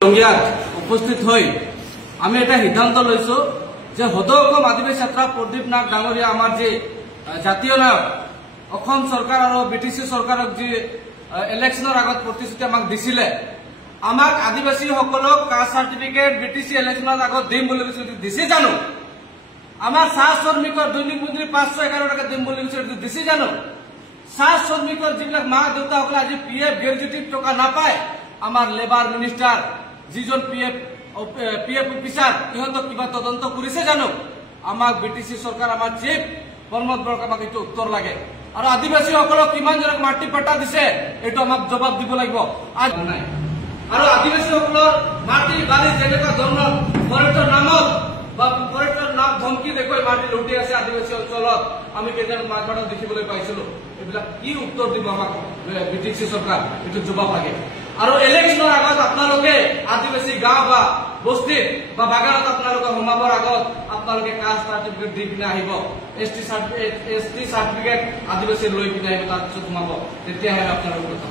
উপস্থিত হয়ে আমি এটা সিদ্ধান্ত লৈছো যে সদৌ আদিবাসী ছাত্র প্রদীপ নাগ ডাঙরিয়া আমার যে জাতীয় নায়ক সরকার আর বিটিসি সরকারক যে ইলেকশনের আগত প্রতিশ্রুতি আমাক দিছিলে আমাক আদিবাসী সকলক কাস্ট সার্টিফিকেট বিটিসি ইলেকশনের আগত দিম বলে দিছে জানো আমার চাহ শ্ৰমিকৰ দৈনিক মজুৰি 511 টাকা দিম বলে দিছে জানো চাহ শ্ৰমিকৰ যিবিলাক মা দেউতাসকলে আজি পিএফ গ্ৰেজুৱেটিভ টকা নাপায় আমার লেবার মিনিস্টার যিজন পিএফ অফিসার ইহতক কিবা তদন্ত করেছে জানো আমাক বিটিসি সরকার আমার চিফ প্রমোদ বড়ক আমাক এই উত্তর লাগে আর আদিবাসী সকলক কিমান জনক মাটি পট্টা দিছে এইটো আমাক জবাব দিব লাগিব আজ নাই আর আদিবাসী সকলৰ মাটি বাড়ি যেনেকা ধৰণৰ ফৰেষ্টৰ নামত বা ফৰেষ্টৰ নাম ধমকি দেখুৱাই মাটি লুটি আছে আদিবাসী অঞ্চলত আমি কেইজন মাছবাটত দেখিবলৈ পাইছিলো এইবিলাক কি উত্তৰ দিব আমাক বিটিসি সরকার এইটো জবাব লাগে আর ইলেকশনের আগত আপনার আদিবাসী গাঁও বা বস্তিত বা বাগানত আপনার সোমাবার আগত আপনার কাস্ট সার্টিফিকেট দি পিনে আহিব এসটি সার্টিফিকেট আদিবাসী লৈ পিনে আহিব তার পিছত সোমাব তেতিয়াহে আপনার কথা